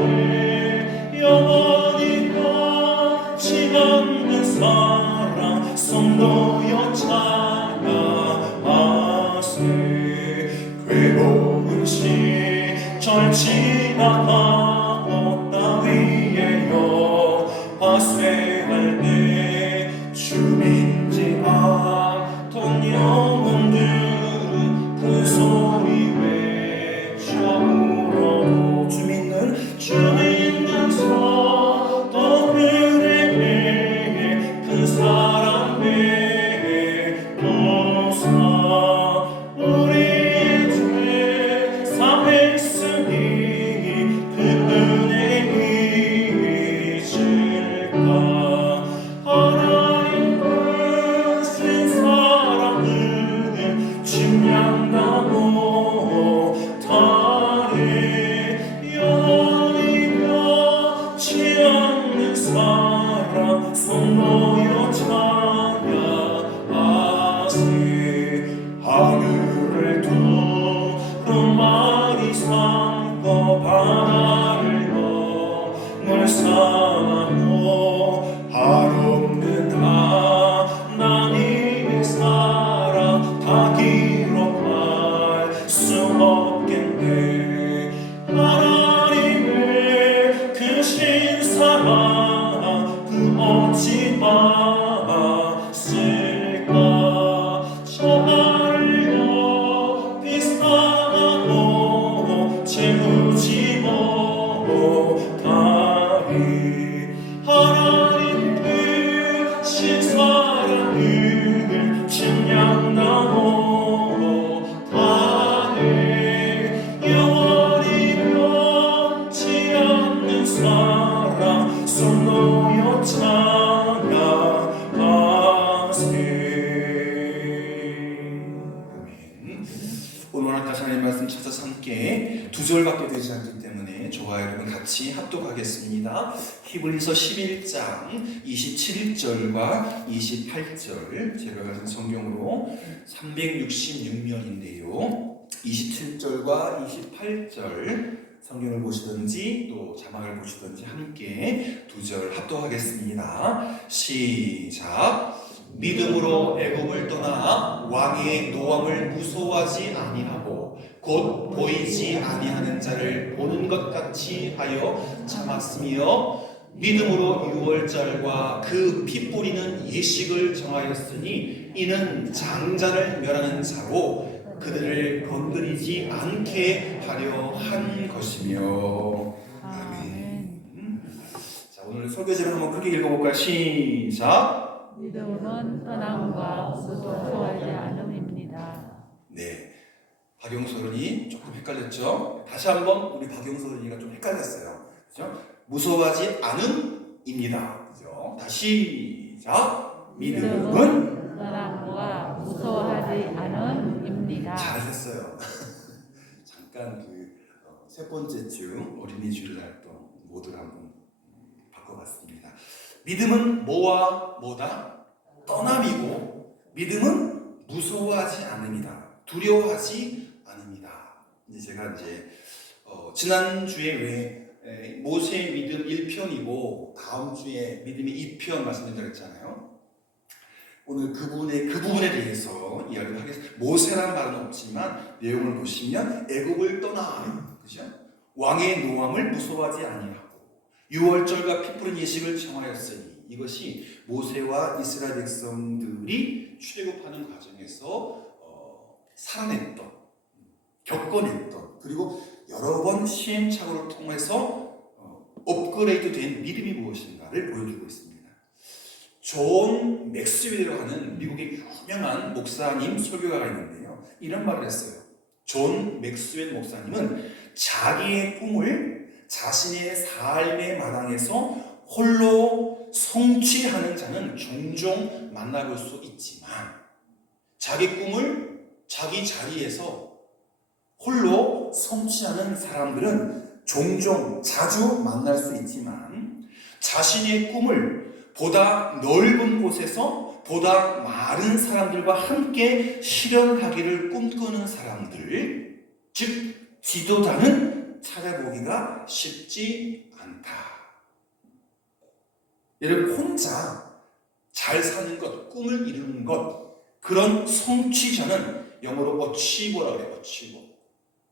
침략당하네 영원히 변치 않는 사랑 성도여 찬양하세 괴로운 시절 지나가고 땅 위에 여하세할 때 주민지 않던 영혼들은 그 소리 외쳐 울어도 주 믿는 성도들에게 그 사랑의 보사 우리의 죄 사했으니 그 은혜 잊을까 하나님 크신 사랑은 침략당하고 다리 영원히 변치 않는 사랑 성도여 찬양하세 하늘을 두루마리 삼고 바다를 넘을 사랑으로 한없는 하나님의 사랑 다 기록할 수 없겠네 하나님의 크신 사랑 그 어찌 마실까 저하려 비싸고 채우지 못하리 하나님 크신 사랑을 침략당하고 다네 영원히 변치 않는 사랑 성도여 찬양하세. 아멘. 오늘 다시 하나님의 말씀 찾아서 함께 두 절밖에 되지 않기 때문에 저와 여러분 같이 합독하겠습니다. 히브리서 11장 27절과 28절 제가 가진 성경으로 366면인데요 27절과 28절 성경을 보시든지 또 자막을 보시든지 함께 두 절 합독하겠습니다. 시작. 믿음으로 애굽을 떠나 왕의 노함을 무서워하지 아니하고 곧 보이지 아니하는 자를 보는 것 같이 하여 참았으며 믿음으로 유월절과 그 피 뿌리는 예식을 정하였으니 이는 장자를 멸하는 자로 그들을 건드리지 않게 하려 한 것이며. 아멘. 자, 오늘 설교제를 한번 크게 읽어볼까요? 시작. 믿음은 떠남과 무서워하지 않음입니다. 네, 박용서른이 조금 헷갈렸죠? 다시 한번 우리 박용서른이가 좀 헷갈렸어요. 그죠? 무서워하지 않음입니다. 그죠? 다시 시작. 믿음은 떠남과 무서워하지 않음입니다. 잘했어요. 잠깐 세 번째 주 어린이 주일날 또 모두를 한번 바꿔봤습니다. 믿음은 뭐와 뭐다? 떠남이고 믿음은 무서워하지 않습니다. 두려워하지 않습니다. 이제 제가 지난 주에 왜 모세의 믿음 1편이고 다음 주에 믿음의 2편 말씀드렸잖아요. 오늘 그 부분에 대해서 이야기를 하겠습니다. 모세란 말은 없지만 내용을 보시면 애굽을 떠나, 그죠? 왕의 노함을 무서워하지 아니하고 유월절과 피 뿌린 예식을 정하였으니 이것이 모세와 이스라엘 백성들이 출애굽하는 과정에서 살아냈던, 겪어냈던, 그리고 여러 번 시행착오를 통해서 업그레이드된 믿음이 무엇인가를 보여주고 있습니다. 존 맥스웰이라고 하는 미국의 유명한 목사님 설교가가 있는데요, 이런 말을 했어요. 존 맥스웰 목사님은 자기의 꿈을 자신의 삶의 마당에서 홀로 성취하는 자는 종종 만나볼 수 있지만 자기 꿈을 자기 자리에서 홀로 성취하는 사람들은 종종 자주 만날 수 있지만 자신의 꿈을 보다 넓은 곳에서 보다 많은 사람들과 함께 실현하기를 꿈꾸는 사람들, 즉 지도자는 찾아보기가 쉽지 않다. 여러분, 혼자 잘 사는 것, 꿈을 이루는 것, 그런 성취자는 영어로 achieve라고 해요. achiever.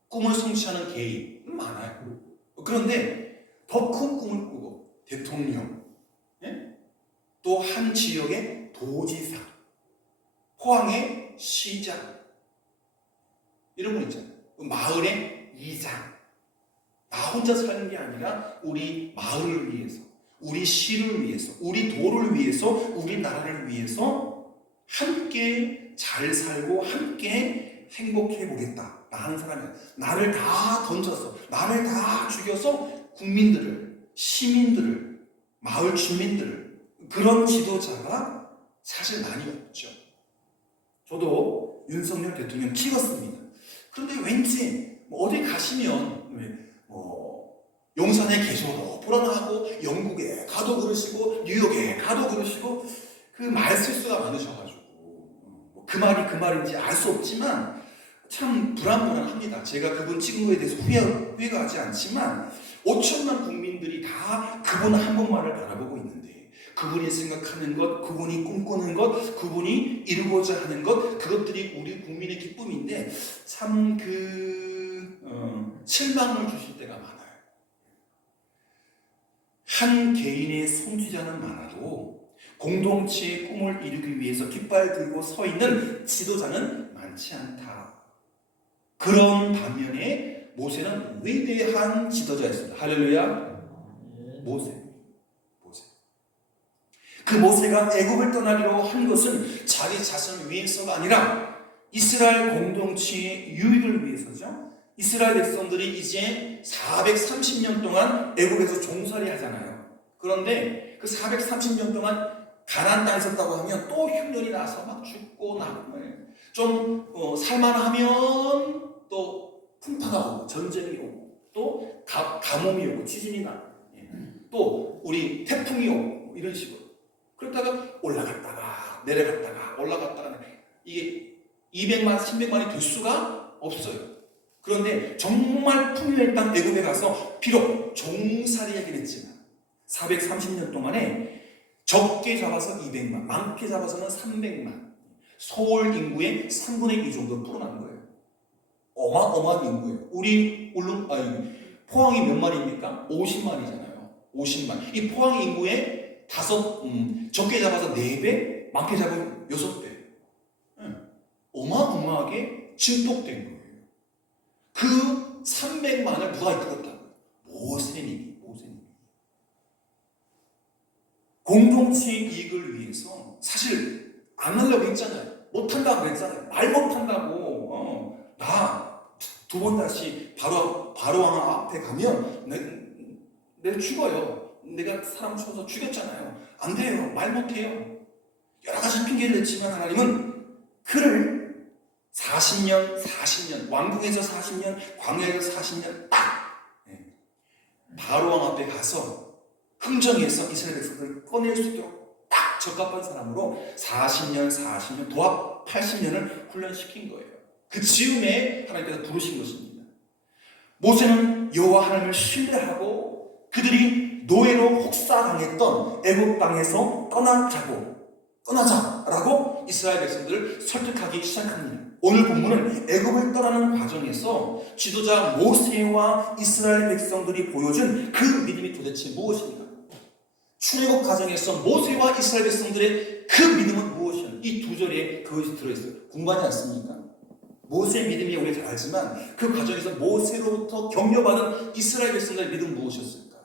꿈을 성취하는 개인 많아요. 그런데 더 큰 꿈을 꾸고 대통령, 예? 또 한 지역의 도지사, 포항의 시장, 이런 분 있잖아요. 마을의 이장. 나 혼자 사는 게 아니라 우리 마을을 위해서, 우리 시를 위해서, 우리 도를 위해서, 우리 나라를 위해서 함께 잘 살고 함께 행복해 보겠다. 나 한 사람이야. 나를 다 던져서, 나를 다 죽여서 국민들을, 시민들을, 마을 주민들을, 그런 지도자가 사실 많이 없죠. 저도 윤석열 대통령 찍었습니다. 그런데 왠지 어디 가시면 용산에 계셔도 불안하고 영국에 가도 그러시고 뉴욕에 가도 그러시고 그 말실수가 많으셔가지고 그 말이 그 말인지 알 수 없지만 참 불안불안합니다. 제가 그분 찍은 거에 대해서 후회가 하지 않지만 5천만 국민들이 다 그분 한 분만을 바라보고 있는데 그분이 생각하는 것, 그분이 꿈꾸는 것, 그분이 이루고자 하는 것, 그것들이 우리 국민의 기쁨인데 참 실망을 주실 때가 많아요. 한 개인의 성취자는 많아도 공동체의 꿈을 이루기 위해서 깃발 들고 서 있는 지도자는 많지 않다. 그런 반면에 모세는 위대한 지도자였습니다. 할렐루야. 모세. 그 모세가 애굽을 떠나기로 한 것은 자기 자신을 위해서가 아니라 이스라엘 공동체의 유익을 위해서죠. 이스라엘 백성들이 이제 430년 동안 애굽에서 종살이 하잖아요. 그런데 그 430년 동안 가나안 땅에 있었다고 하면 또 흉년이 나서 막 죽고 나고 좀 살만하면 또 풍파가 오고 전쟁이 오고 또 가뭄이 오고 지진이 나고 또 우리 태풍이 오고 이런 식으로 그러다가 올라갔다가 내려갔다가 올라갔다가 이게 200만, 300만이 될 수가 없어요. 그런데 정말 풍요의 땅 애굽에 가서 비록 종살이하긴 했지만 430년 동안에 적게 잡아서 200만, 많게 잡아서는 300만, 서울 인구의 3분의 2 정도 불어난 거예요. 어마어마한 인구예요. 우리 포항이 몇 마리입니까? 50만이잖아요. 50만. 이 포항 인구의 적게 잡아서 4배, 많게 잡으면 6배. 어마어마하게 증폭된 거예요. 그 300만을 누가 이끌었다고요? 모세님이. 공동체의 이익을 위해서 사실 안 하려고 했잖아요. 못한다고 그랬잖아요. 말 못한다고. 나 두 번 다시 바로왕 앞에 가면 내가 죽어요. 내가 사람 쳐서 죽였잖아요. 안 돼요. 말 못해요. 여러 가지 핑계를 냈지만 하나님은 그를 40년, 왕궁에서 40년, 광야에서 40년 딱 바로왕 앞에 가서 흥정해서 이스라엘 백성들을 꺼낼 수 있도록 딱 적합한 사람으로 40년, 도합 80년을 훈련시킨 거예요. 그 즈음에 하나님께서 부르신 것입니다. 모세는 여호와 하나님을 신뢰하고 그들이 노예로 혹사당했던 애굽 땅에서 떠나자라고 이스라엘 백성들을 설득하기 시작합니다. 오늘 본문은 애굽을 떠나는 과정에서 지도자 모세와 이스라엘 백성들이 보여준 그 믿음이 도대체 무엇인가? 출애굽 과정에서 모세와 이스라엘 백성들의 그 믿음은 무엇이었나? 이 두 절에 그것이 들어있어요. 궁금하지 않습니까? 모세의 믿음이 우리 잘 알지만 그 과정에서 모세로부터 격려받은 이스라엘 백성들의 믿음은 무엇이었을까?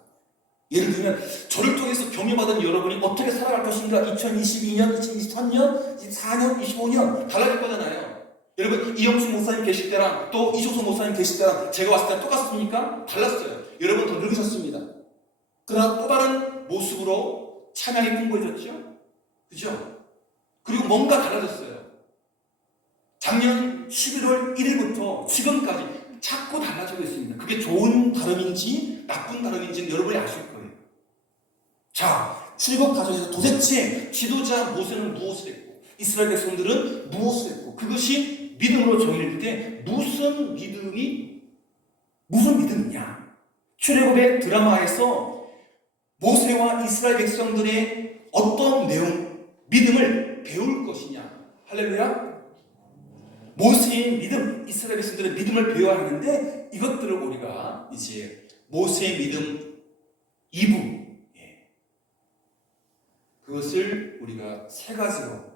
예를 들면 저를 통해서 격려받은 여러분이 어떻게 살아갈 것인가? 2022년, 2023년, 24년, 25년 달라질 거잖아요. 여러분 이영수 목사님 계실 때랑 또 이종수 목사님 계실 때랑 제가 왔을 때랑 똑같습니까? 달랐어요. 여러분 더 늙으셨습니다. 그러나 또 다른 모습으로 찬양이 풍부해졌죠? 그죠? 그리고 뭔가 달라졌어요. 작년 11월 1일부터 지금까지 자꾸 달라지고 있습니다. 그게 좋은 다름인지 나쁜 다름인지는 여러분이 아실 거예요. 자, 출애굽 과정에서 도대체 지도자 모세는 무엇을 했고 이스라엘 백성들은 무엇을 했고 그것이 믿음으로 정의될 때 무슨 믿음이 무슨 믿음이냐? 출애굽의 드라마에서 모세와 이스라엘 백성들의 어떤 내용, 믿음을 배울 것이냐? 할렐루야! 모세의 믿음, 이스라엘 백성들의 믿음을 배워야 하는데 이것들을 우리가 이제 모세의 믿음 2부, 그것을 우리가 세 가지로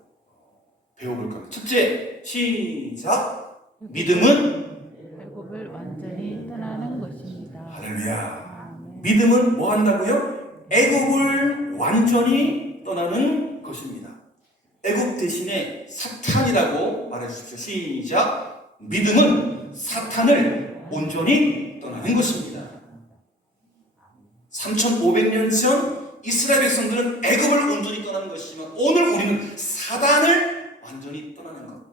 배워볼 겁니다. 첫째, 시작! 믿음은 애굽을 완전히 떠나는 것입니다. 할렐루야! 아멘. 믿음은 뭐 한다고요? 애굽을 완전히 떠나는 것입니다. 애굽 대신에 사탄이라고 말해주십시오. 시작! 믿음은 사탄을 온전히 떠나는 것입니다. 3500년 전 이스라엘 백성들은 애굽을 온전히 떠나는 것이지만 오늘 우리는 사단을 완전히 떠나는 것.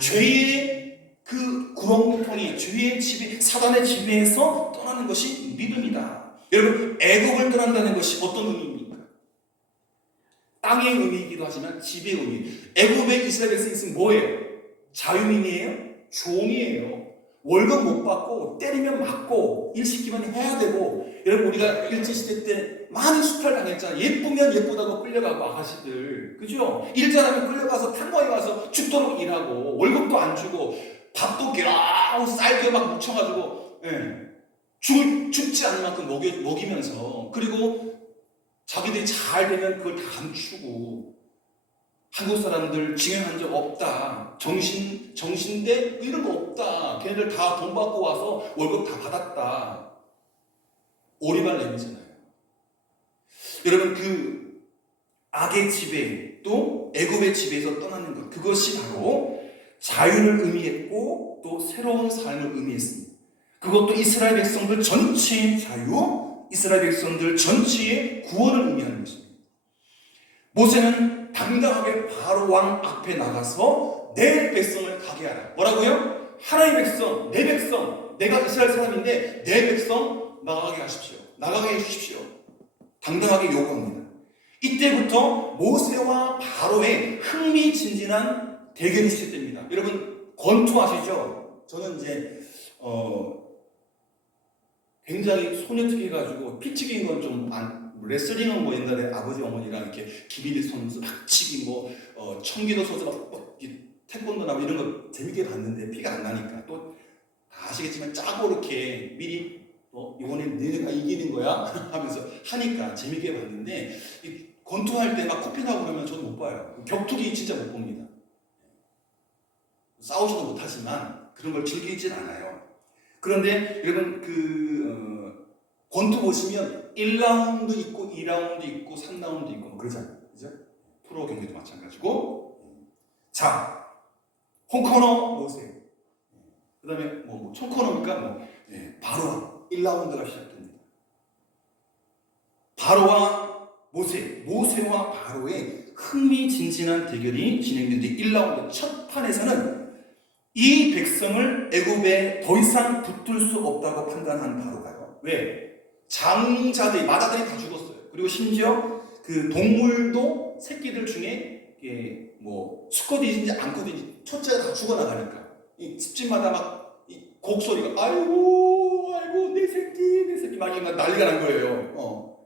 죄의 그 구렁텅이, 죄의 지배, 사단의 지배에서 떠나는 것이 믿음이다. 여러분, 애굽을 떠난다는 것이 어떤 의미입니까? 땅의 의미이기도 하지만 지배의 의미. 애굽의 이스라엘 백성이 뭐예요? 자유민이에요? 종이에요. 월급 못 받고 때리면 맞고 일 시키면 해야 되고. 여러분, 우리가 일제시대 때 많이 수탈 당했잖아요. 예쁘면 예쁘다고 끌려가고 아가씨들, 그죠? 일 잘하면 끌려가서 탄거에 가서 죽도록 일하고 월급도 안 주고 밥도 겨우 쌀겨 막 묻혀가지고 죽지 않을 만큼 먹이면서, 그리고 자기들이 잘 되면 그걸 다 감추고, 한국 사람들 징용한 적 없다, 정신대 이런 거 없다, 걔네들 다 돈 받고 와서 월급 다 받았다, 오리발 내미잖아요. 여러분, 그 악의 지배, 또 애굽의 지배에서 떠나는 것, 그것이 바로 자유를 의미했고 또 새로운 삶을 의미했습니다. 그것도 이스라엘 백성들 전체의 자유, 이스라엘 백성들 전체의 구원을 의미하는 것입니다. 모세는 당당하게 바로 왕 앞에 나가서 내 백성을 가게 하라. 뭐라고요? 하나님의 백성, 내 백성, 내가 이스라엘 사람인데 내 백성 나가게 하십시오. 나가게 해주십시오. 당당하게 요구합니다. 이때부터 모세와 바로의 흥미진진한 대결이 시작됩니다. 여러분, 권투하시죠? 저는 이제 굉장히 소녀특 해가지고 피치기인 건 좀 레슬링은 뭐 옛날에 아버지 어머니랑 이렇게 김일희 선수 박치기, 청기도 선수 막 태권도나 뭐 이런 거 재밌게 봤는데 피가 안 나니까, 또 다 아시겠지만 짜고 이렇게 미리 이번엔 너네가 이기는 거야 하면서 하니까 재밌게 봤는데, 권투할 때 막 코피 나고 그러면 저는 못 봐요. 격투기 진짜 못 봅니다. 싸우지도 못하지만 그런 걸 즐기진 않아요. 그런데 여러분, 권투 보시면 1라운드 있고 2라운드 있고 3라운드 있고 뭐 그러잖아요. 그죠? 프로 경기도 마찬가지고. 자, 홍코너 모세. 그 다음에 총코너니까 바로와 1라운드가 시작됩니다. 바로와 모세와 바로의 흥미진진한 대결이 진행되는데, 1라운드 첫 판에서는 이 백성을 애굽에 더 이상 붙들 수 없다고 판단한 바로가요. 왜? 장자들이, 마다들이 다 죽었어요. 그리고 심지어 그 동물도 새끼들 중에 수컷이든지 암컷이든지 첫째가 다 죽어나가니까 이 집집마다 막 이 곡소리가 아이고 내 새끼 막 난리가 난 거예요.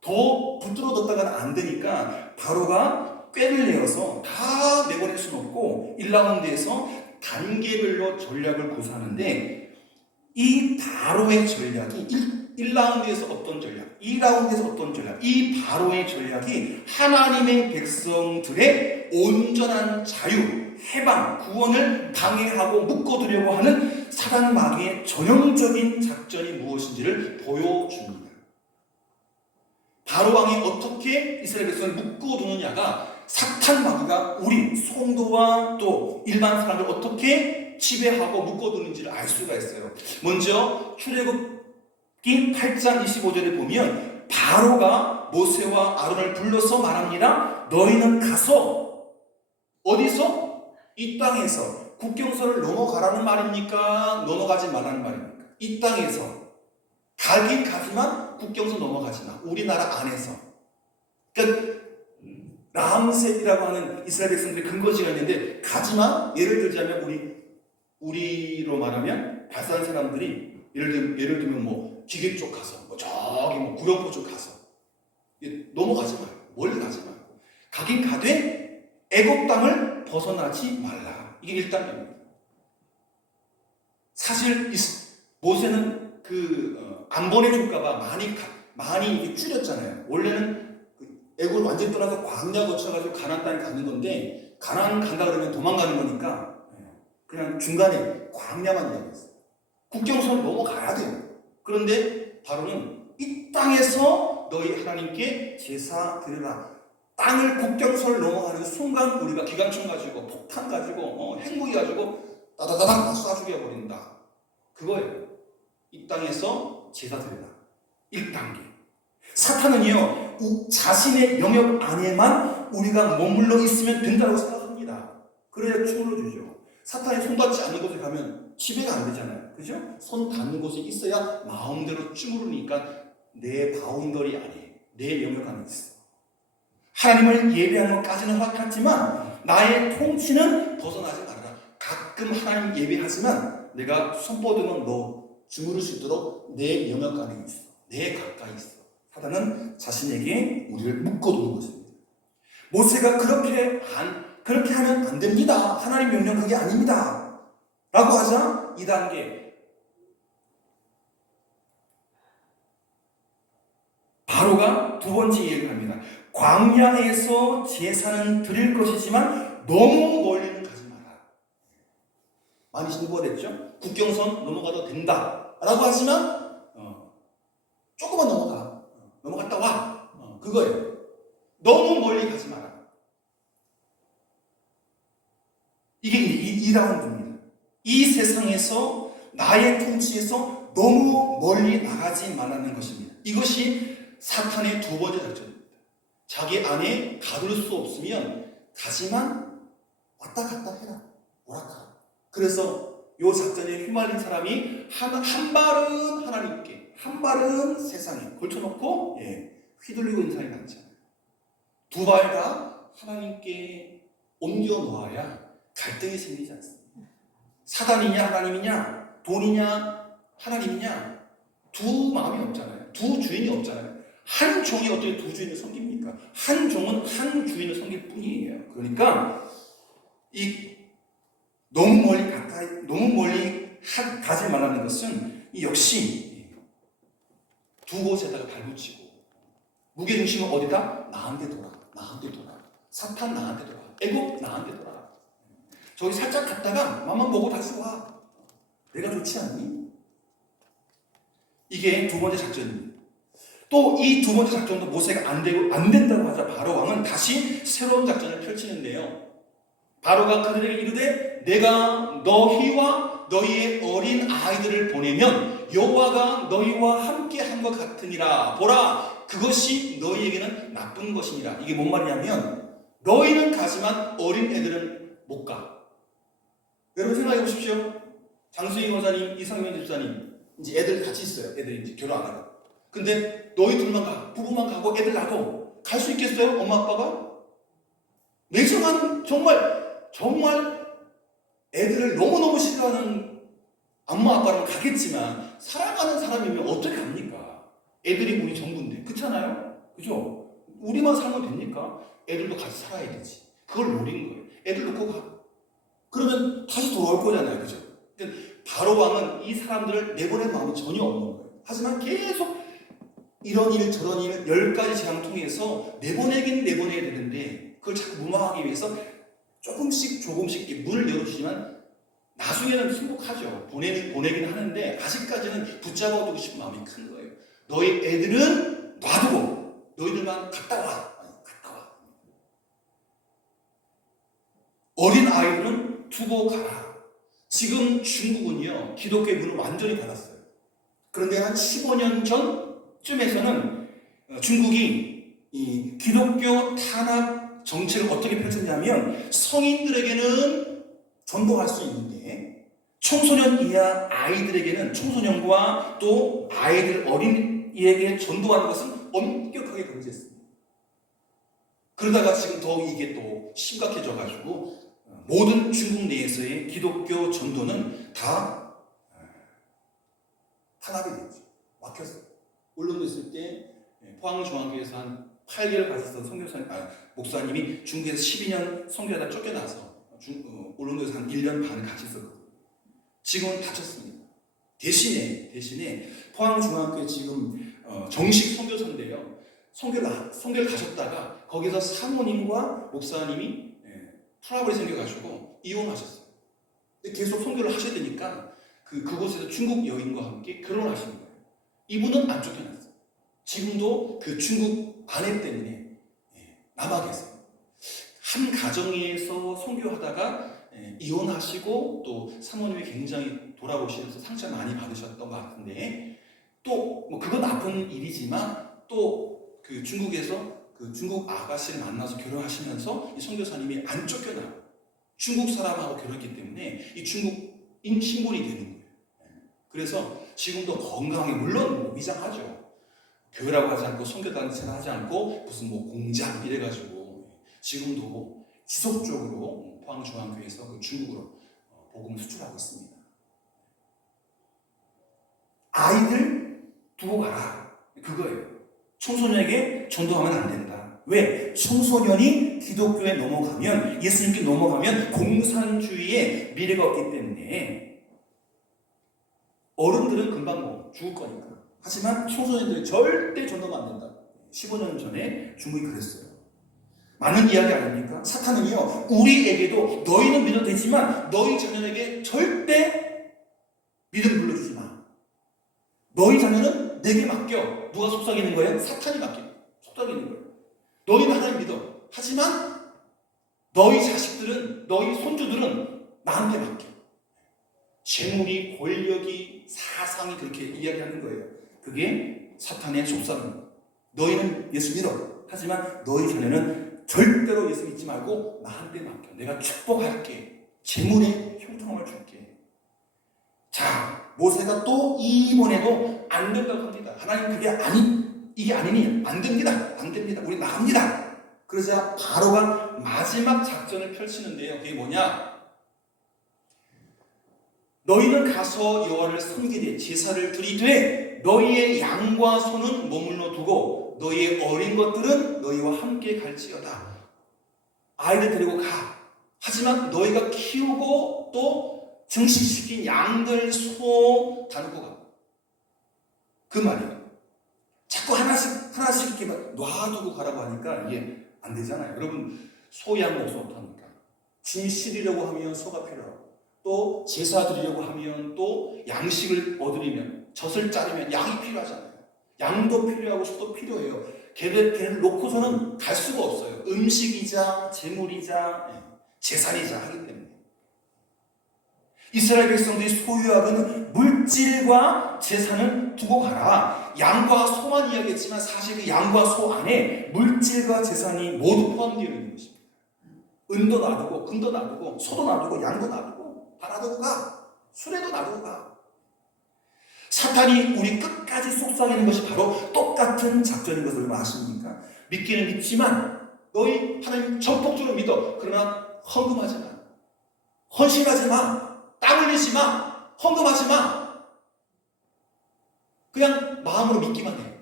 더 붙들어뒀다가는 안 되니까 바로가 꾀를 내어서 다 내보낼 수는 없고 1라운드에서 단계별로 전략을 구사하는데, 이 바로의 전략이 1라운드에서 어떤 전략, 2라운드에서 어떤 전략, 이 바로의 전략이 하나님의 백성들의 온전한 자유, 해방, 구원을 방해하고 묶어두려고 하는 사단 마귀의 전형적인 작전이 무엇인지를 보여줍니다. 바로 왕이 어떻게 이스라엘 백성을 묶어두느냐가 사탄 마귀가 우리 성도와 또 일반 사람을 어떻게 지배하고 묶어두는지를 알 수가 있어요. 먼저 출애굽기 8장 25절에 보면 바로가 모세와 아론을 불러서 말합니다. 너희는 가서, 어디서? 이 땅에서 국경선을 넘어가라는 말입니까? 넘어가지 말라는 말입니까? 이 땅에서 가긴 가지만 국경선 넘어가지 마. 우리나라 안에서. 그러니까 라암셋이라고 하는 이스라엘 백성들의 근거지가 있는데, 가지만, 예를 들자면 우리로 말하면 발산 사람들이 예를 들면 뭐 기계 쪽 가서 뭐 저기 뭐 구룡포 쪽 가서 넘어가지 말고 멀리 가지 말고 가긴 가되 애굽 땅을 벗어나지 말라. 이게 1단계입니다. 사실 모세는 안 보내줄까봐 많이 이게 줄였잖아요. 원래는 애굽을 완전히 떠나서 광야 거쳐가지고 가나안 땅에 가는 건데 가나안 간다 그러면 도망가는 거니까 그냥 중간에 광야만 얘기했어요. 국경선을 넘어가야 돼요. 그런데 바로는 이 땅에서 너희 하나님께 제사 드리라. 땅을 국경선을 넘어가는 순간 우리가 기관총 가지고 폭탄 가지고 핵무기 가지고 따다다닥 다 쏴 죽여버린다. 그거예요. 이 땅에서 제사 드리라. 1단계. 사탄은요, 자신의 영역 안에만 우리가 머물러 있으면 된다고 생각합니다. 그래야 충을 주죠. 사탄이 손닿지 않는 곳에 가면 지배가 안 되잖아요. 그죠? 손 닿는 곳에 있어야 마음대로 쭈무르니까 내 바운더리 안에, 내 영역 안에 있어. 하나님을 예배하는 것까지는 허락하지만 나의 통치는 벗어나지 말아라. 가끔 하나님 예배하지만 내가 손 뻗으면 너 주무를 수 있도록 내 영역 안에 있어. 내 가까이 있어. 사단은 자신에게 우리를 묶어두는 것입니다. 모세가 그렇게 하면 안 됩니다. 하나님 명령 그게 아닙니다. 라고 하자 2단계. 바로가 두 번째 얘기를 합니다. 광야에서 제사는 드릴 것이지만 너무 멀리는 가지 마라. 많이 신고가 됐죠? 국경선 넘어가도 된다. 라고 하지만 조금만 넘어갔다 와. 그거예요. 너무 멀리 가지 마라. 이게 2라운드입니다. 이 세상에서 나의 통치에서 너무 멀리 나가지 말라는 것입니다. 이것이 사탄의 두 번째 작전입니다. 자기 안에 가둘 수 없으면 가지만 왔다 갔다 해라. 오락가라. 그래서 이 작전에 휘말린 사람이 한 발은 하나님께, 한 발은 세상에 걸쳐놓고 휘둘리고 있는 사람이 많잖아요. 두 발 다 하나님께 옮겨 놓아야 갈등이 생기지 않습니다. 사단이냐 하나님이냐, 돈이냐 하나님이냐, 두 마음이 없잖아요. 두 주인이 없잖아요. 한 종이 어떻게 두 주인을 섬깁니까? 한 종은 한 주인을 섬길 뿐이에요. 그러니까 너무 멀리 가지 말라는 것은 역시 두 곳에다가 발붙이고 무게중심은 어디다? 나한테 돌아. 사탄 나한테 돌아. 애국 나한테 돌아. 저기 살짝 갔다가 맘만 보고 다시 와. 내가 좋지 않니? 이게 두 번째 작전입니다. 또 이 두 번째 작전도 모세가 안 된다고 하자 바로 왕은 다시 새로운 작전을 펼치는데요. 바로가 그들에게 이르되 내가 너희와 너희의 어린 아이들을 보내면 여호와가 너희와 함께 한 것 같으니라. 보라, 그것이 너희에게는 나쁜 것이니라. 이게 뭔 말이냐면 너희는 가지만 어린 애들은 못 가. 여러분 생각해 보십시오. 장수희 원사님, 이상현 집사님 이제 애들 같이 있어요. 애들이 이제 결혼 안 하고. 근데 너희 둘만 가, 부부만 가고 애들 놔도 갈 수 있겠어요? 엄마 아빠가? 매정한 정말 애들을 너무너무 싫어하는 엄마 아빠라면 가겠지만 사랑하는 사람이면 어떻게 합니까? 애들이 우리 전부인데. 그렇잖아요? 그죠? 우리만 살면 됩니까? 애들도 같이 살아야 되지. 그걸 노린 거예요. 애들 놓고 가. 그러면 다시 돌아올 거잖아요. 그죠? 바로 왕은 이 사람들을 내보낼 마음이 전혀 없는 거예요. 하지만 계속 이런 일 저런 일 10가지 재앙 통해서 내보내야 되는데 그걸 자꾸 무마하기 위해서 조금씩 문을 열어주지만 나중에는 승복하죠. 보내긴 하는데 아직까지는 붙잡아두고 싶은 마음이 큰 거예요. 너희 애들은 놔두고 너희들만 갔다 와. 어린 아이들은 두고 가라. 지금 중국은요 기독교의 문을 완전히 닫았어요. 그런데 한 15년 전쯤에서는 중국이 이 기독교 탄압 정책을 어떻게 펼쳤냐면 성인들에게는 전도할 수 있는데 청소년 이하 아이들에게는 청소년과 또 아이들 어린이에게 전도하는 것은 엄격하게 금지했습니다. 그러다가 지금 더욱 이게 또 심각해져가지고 모든 중국 내에서의 기독교 전도는 다 탄압이 됐죠. 막혔어요. 언론도 있을 때 포항중앙교회에서 한 8개월 가셨던 목사님이 중국에서 12년 선교하다 쫓겨나서 언론도에서 한 1년 반 같이 있었거든요. 지금은 다쳤습니다. 대신에 포항중앙교회 지금 정식 선교사인데요. 선교를 가셨다가 거기서 사모님과 목사님이 트러블이 생겨가지고 이혼하셨어요. 계속 선교를 하셔야 되니까 그곳에서 중국 여인과 함께 결혼하신 거예요. 이분은 안 쫓겨났어요. 지금도 그 중국 아내 때문에 남아 계세요. 한 가정에서 선교하다가 이혼하시고 또 사모님이 굉장히 돌아오시면서 상처 많이 받으셨던 것 같은데 또 뭐 그건 나쁜 일이지만 또 그 중국에서 그 중국 아가씨를 만나서 결혼하시면서 이 선교사님이 안 쫓겨나요. 중국 사람하고 결혼했기 때문에 이 중국인 신분이 되는 거예요. 그래서 지금도 건강하게 물론 위장하죠. 교회라고 하지 않고 선교단체를 하지 않고 무슨 뭐 공장 이래가지고 지금도 지속적으로 포항중앙교회에서 그 중국으로 복음을 수출하고 있습니다. 아이들 두고 가라. 그거예요. 청소년에게 전도하면 안 된다. 왜? 청소년이 기독교에 넘어가면, 예수님께 넘어가면 공산주의의 미래가 없기 때문에 어른들은 금방 뭐 죽을 거니까. 하지만 청소년들이 절대 전도가 안 된다. 15년 전에 중국이 그랬어요. 많은 이야기 아닙니까? 사탄은요, 우리에게도 너희는 믿어도 되지만 너희 자녀에게 절대 믿음 불러주지 마. 너희 자녀는 내게 맡겨. 누가 속삭이는 거예요? 사탄이 속삭이는 거예요. 너희는 하나님 믿어. 하지만 너희 자식들은, 너희 손주들은 나한테 맡겨. 재물이, 권력이, 사상이 그렇게 이야기하는 거예요. 그게 사탄의 속삭임. 너희는 예수 믿어. 하지만 너희 자녀는 절대로 예수 믿지 말고 나한테 맡겨. 내가 축복할게. 재물의 형통함을 줄게. 자, 모세가 또 이번에도 안 된다고 합니다. 하나님 이게 아니니 안 됩니다. 우리 나갑니다. 그러자 바로가 마지막 작전을 펼치는데요. 그게 뭐냐? 너희는 가서 여호와를 섬기되 제사를 드리되 너희의 양과 소는 머물러 두고 너희의 어린 것들은 너희와 함께 갈지어다. 아이들 데리고 가. 하지만 너희가 키우고 또 증식시킨 양들, 소 다 놓고 가. 그 말이에요. 자꾸 하나씩 이렇게 놔두고 가라고 하니까 이게 안 되잖아요. 여러분, 소, 양 목숨 어떡합니까? 짐 실으려고 하면 소가 필요하고 또 제사 드리려고 하면 또 양식을 얻으려면 젖을 짜려면 양이 필요하잖아요. 양도 필요하고 소도 필요해요. 걔를 놓고서는 갈 수가 없어요. 음식이자 재물이자 재산이자 하기 때문에. 이스라엘 백성들이 소유하는 물질과 재산을 두고 가라. 양과 소만 이야기했지만 사실 그 양과 소 안에 물질과 재산이 모두 포함되어 있는 것입니다. 은도 놔두고, 금도 놔두고, 소도 놔두고, 양도 놔두고, 다 놔두고 가. 수레도 놔두고 가. 사탄이 우리 끝까지 속삭이는 것이 바로 똑같은 작전인 것을 아십니까? 믿기는 믿지만 너희 하나님 전폭적으로 믿어. 그러나 헌금하지 마. 헌신하지 마. 땀 흘리지 마. 헌금하지 마. 그냥 마음으로 믿기만 해.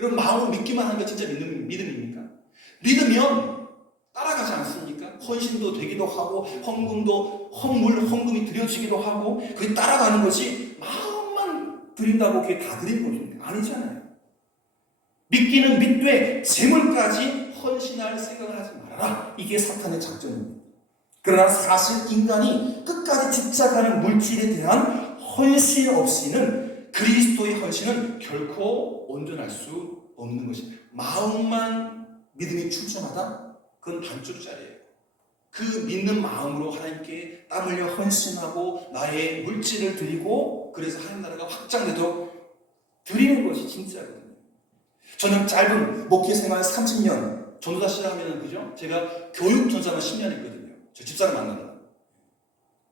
여러분, 마음으로 믿기만 하는 게 진짜 믿음입니까? 믿으면 따라가지 않습니까? 헌신도 되기도 하고 헌금이 드려지기도 하고 그게 따라가는 것이 마음만 드린다고 그게 다 드린 것입니까? 아니잖아요. 믿기는 믿되 재물까지 헌신할 생각을 하지 말아라. 이게 사탄의 작전입니다. 그러나 사실 인간이 끝까지 집착하는 물질에 대한 헌신 없이는 그리스도의 헌신은 결코 온전할 수 없는 것입니다. 마음만 믿음이 출중하다? 그건 반쪽짜리예요. 그 믿는 마음으로 하나님께 땀 흘려 헌신하고 나의 물질을 드리고 그래서 하나님 나라가 확장되도록 드리는 것이 진짜거든요. 저는 짧은 목회 생활 30년 전도사 시작하면 그죠? 제가 교육 전사만 10년 했거든요. 저 집사를 만나다.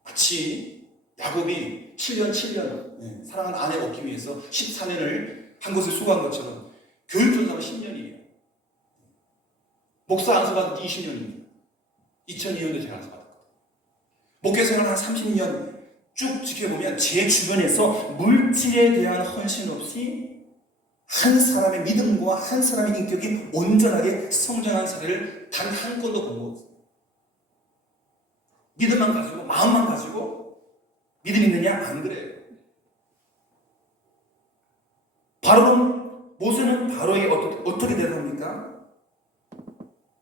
마치 야곱이 7년 사랑하는 아내 얻기 위해서 14년을 한 곳에 수고한 것처럼 교육 전사만 10년이에요. 목사 안수 받은 지 20년입니다. 2002년도에 제가 안수 받았거든요. 목회 생활 한 30년 쭉 지켜보면 제 주변에서 물질에 대한 헌신 없이 한 사람의 믿음과 한 사람의 인격이 온전하게 성장한 사례를 단 한 건도 본 것 없어요. 믿음만 가지고, 마음만 가지고 믿음 있느냐? 안 그래요. 모세는 바로에게 어떻게 대답합니까?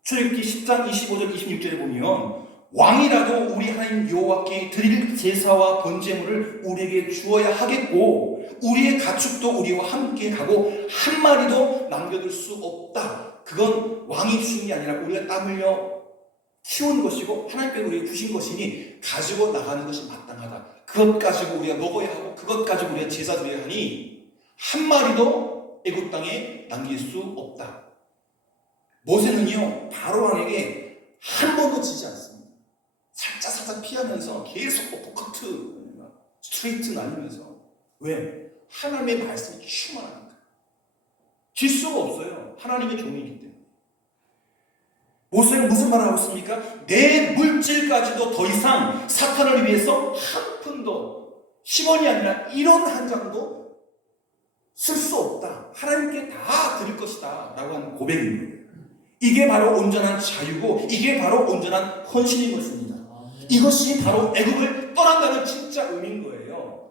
출애굽기 10장 25절 26절에 보면 왕이라도 우리 하나님 여호와께 드릴 제사와 번제물을 우리에게 주어야 하겠고 우리의 가축도 우리와 함께 가고 한 마리도 남겨둘 수 없다. 그건 왕이 주신 게 아니라 우리가 땀 흘려 키운 것이고 하나님께서 우리에게 주신 것이니 가지고 나가는 것이 마땅하다. 그것 가지고 우리가 먹어야 하고 그것 가지고 우리가 제사 드려야 하니 한 마리도 애굽 땅에 남길 수 없다. 모세는요 바로 왕에게 한 번도 지지 않습니다. 살짝 피하면서 계속 포커트 스트레이트 날리면서 왜? 하나님의 말씀이 충만하니까. 질 수가 없어요. 하나님의 종이기 때문에. 모세는 무슨 말을 하고 있습니까? 내 물질까지도 더 이상 사탄을 위해서 한 푼도 10원이 아니라 1원 한 장도 쓸 수 없다. 하나님께 다 드릴 것이다 라고 하는 고백입니다. 이게 바로 온전한 자유고 이게 바로 온전한 헌신인 것입니다. 이것이 바로 애굽을 떠난다는 진짜 의미인 거예요.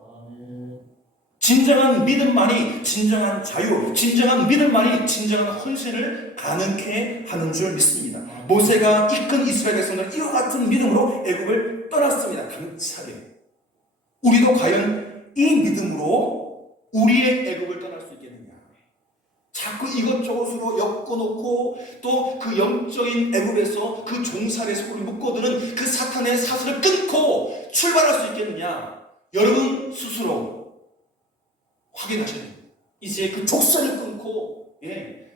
진정한 믿음만이 진정한 자유, 진정한 믿음만이 진정한 헌신을 가능케 하는 줄 믿습니다. 모세가 이끈 이스라엘 백성들은 이와 같은 믿음으로 애굽을 떠났습니다. 감차게. 우리도 과연 이 믿음으로 우리의 애굽을 떠날 수 있겠느냐? 자꾸 이것저것으로 엮어놓고 또 그 영적인 애굽에서 그 종살의 속을 묶어두는 그 사탄의 사슬을 끊고 출발할 수 있겠느냐? 여러분 스스로 확인하셔야 됩니다. 이제 그 족쇄를 끊고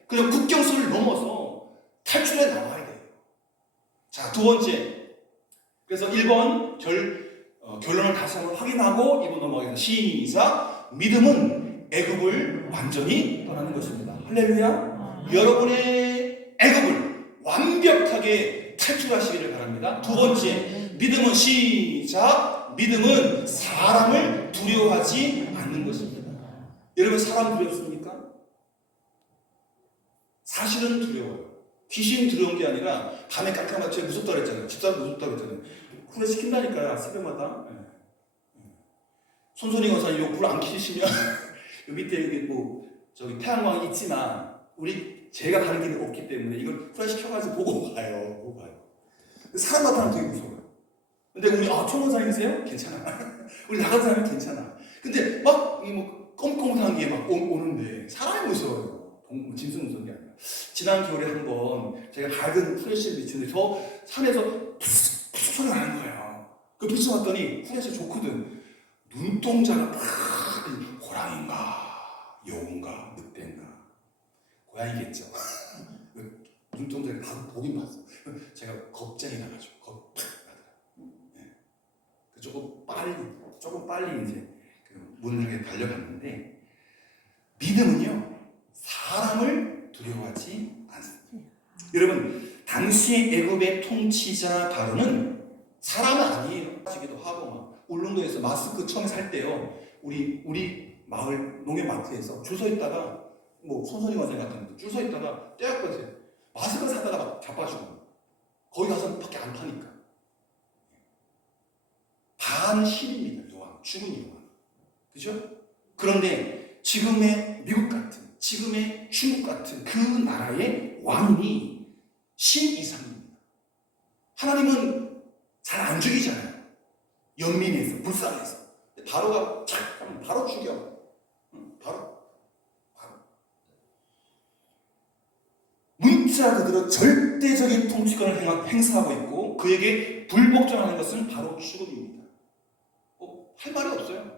그냥 국경선을 넘어서 탈출해 나와야 돼요. 자, 두 번째. 그래서 1번 결론을 다시 한번 확인하고 2번 넘어가겠습니다. 시작. 믿음은 애굽을 완전히 떠나는 것입니다. 할렐루야. 여러분의 애굽을 완벽하게 탈출하시기를 바랍니다. 두 번째. 믿음은 시작. 믿음은 사람을 두려워하지 않는 것입니다. 여러분 사람 두렵습니까? 사실은 두려워요. 귀신 두려운 게 아니라 밤에 깜깜하게 제가 무섭다고 그랬잖아요. 집사람 무섭다고 그랬잖아요. 훈련 시킨다니까요. 새벽마다. 손손이 권사님 불 안 켜시면 요 밑에 여기 뭐 저기 태양광이 있지만 제가 가는 길이 없기 때문에 이걸 훈련 시켜가지고 보고 가요. 사람 나타나면 되게 무서워요. 근데 우리 총원사님이세요? 괜찮아. 우리 나간 사람은 괜찮아. 근데 막 껌껌한 게 막 오는데 사람이 무서워요. 짐승 무서운 게 아니라. 지난 겨울에 한번 제가 밝은 후레쉬를 비추는데 저 산에서 푸슥 소리가 나는 거예요. 그 비춰봤더니 후레쉬 좋거든. 눈동자가 막 호랑인가 여우인가 늑대인가 고양이겠죠. 눈동자를 다 보긴 봤어. 제가 겁쟁이 나가지고 겁 나더라고요. 조금 빨리 이제 문을 향해 달려갔는데 믿음은요 사람을 두려워하지 않습니다. 여러분 당시 애굽의 통치자 바로는 사람은 아니에요. 하기도 하고 막 울릉도에서 마스크 처음에 살 때요 우리 마을 농협마트에서 줄 서 있다가 뭐 손선이 원생 같은 데 줄 서 있다가 떼약볕에 마스크 사다가 막 자빠지고 거기 가서 밖에 안 파니까 반신입니다. 요한 죽은 요한. 그죠? 그런데 지금의 미국 같은, 지금의 중국 같은 그 나라의 왕이 신 이상입니다. 하나님은 잘 안 죽이잖아요. 연민해서, 불쌍해서. 바로가 착 하면 바로 죽여. 바로. 문자 그대로 절대적인 통치권을 행사하고 있고 그에게 불복종하는 것은 바로 죽음입니다. 할 말이 없어요.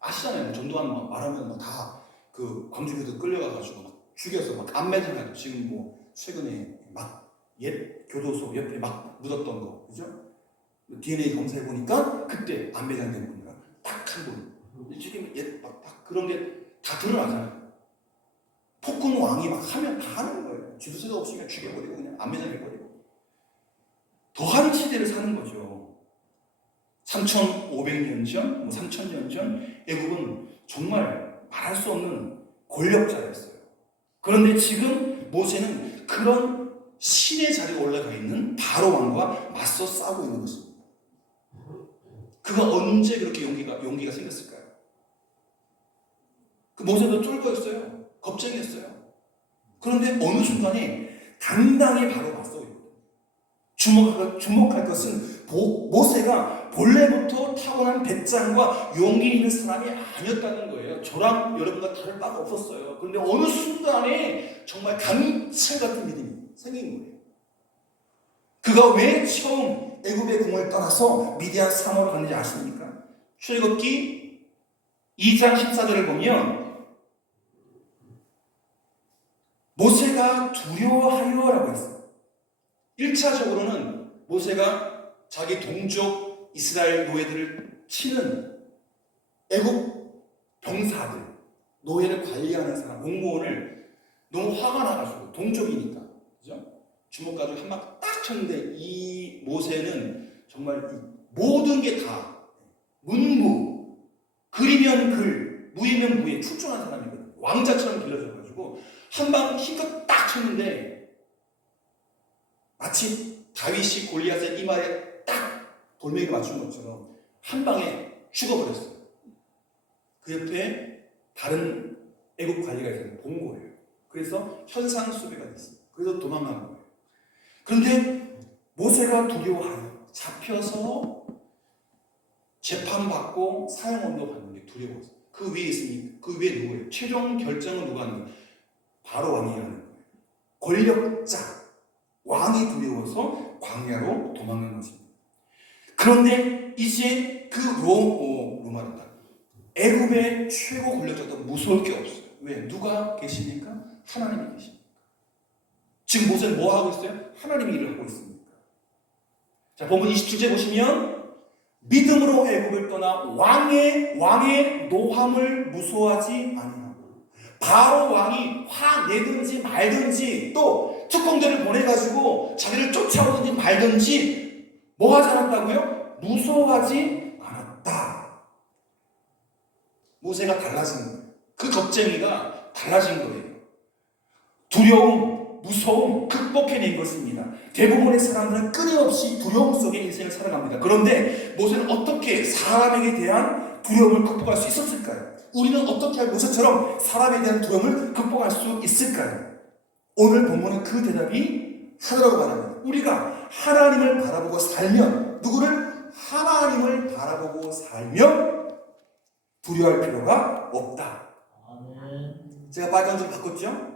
아시잖아요. 전두환 말하면 다 그 광주교도 끌려가가지고 막 죽여서 막 안매장하고 지금 뭐 최근에 막 옛 교도소 옆에 막 묻었던 거, 그죠? DNA 검사해 보니까 그때 안매장된 분이랑 딱 한 분. 지금 딱 그런 게 다 드러나잖아요. 폭군 왕이 막 하면 다 하는 거예요. 지도세도 없이 그냥 죽여버리고 그냥 안매장해버리고 더한 시대를 사는 거죠. 3,500년 전, 3,000년 전 애굽은 정말 말할 수 없는 권력자였어요. 그런데 지금 모세는 그런 신의 자리에 올라가 있는 바로 왕과 맞서 싸우고 있는 것입니다. 그가 언제 그렇게 용기가 생겼을까요? 그 모세도 쫄거였어요. 겁쟁이였어요. 그런데 어느 순간에 당당히 바로 맞서요. 주목할 것은 모세가 본래부터 타고난 배짱과 용기 있는 사람이 아니었다는 거예요. 저랑 여러분과 다를 바가 없었어요. 그런데 어느 순간에 정말 강철 같은 믿음이 생긴 거예요. 그가 왜 처음 애굽의 궁을 떠나서 미디안 사모로 갔는지 아십니까? 출애굽기 2장 14절을 보면 모세가 두려워하여라고 했어요. 1차적으로는 모세가 자기 동족 이스라엘 노예들을 치는 애굽 병사들, 노예를 관리하는 사람, 공무원을 너무 화가 나가지고 동족이니까, 그죠? 주먹 가지고 한 방 딱 쳤는데 이 모세는 정말 모든 게 다 문무, 글이면 글, 무이면 무에 출중한 사람이거든요. 왕자처럼 길러져가지고 한 방 힘껏 딱 쳤는데 마치 다윗이 골리앗의 이마에 딱 돌멩이를 맞춘 것처럼 한 방에 죽어버렸어요. 그 옆에 다른 애국 관리가 있어서 본 거예요. 그래서 현상수배가 됐습니다. 그래서 도망간 거예요. 그런데 모세가 두려워하여 잡혀서 재판받고 사형원도 갔는데 두려워서 그 위에 있으니 그 위에 누구예요? 최종 결정은 누가 하는 거예요? 바로 왕이 하는 거예요. 권력자 왕이 두려워서 광야로 도망간 것입니다. 그런데 이제 그 로마다 애굽의 최고 권력자도 무서울 게 없어요. 왜? 누가 계십니까? 하나님이 계십니까? 지금 모세는 뭐 하고 있어요? 하나님이 일을 하고 있습니다. 자, 본문 27절 보시면 믿음으로 애굽을 떠나 왕의 노함을 무서워하지 아니하고 바로 왕이 화 내든지 말든지 또 특공대를 보내가지고 자기를 쫓아오든지 말든지 뭐 하지 않았다고요? 무서워하지 않았다. 모세가 달라진 거예요. 그 겁쟁이가 달라진 거예요. 두려움, 무서움 극복해낸 것입니다. 대부분의 사람들은 끊임없이 두려움 속에 인생을 살아갑니다. 그런데 모세는 어떻게 사람에게 대한 두려움을 극복할 수 있었을까요? 우리는 어떻게 모세처럼 사람에 대한 두려움을 극복할 수 있을까요? 오늘 본문은 그 대답이 하나라고 말합니다. 우리가 하나님을 바라보고 살면, 누구를? 하나님을 바라보고 살면 두려워할 필요가 없다. 제가 빨간 줄 바꿨죠?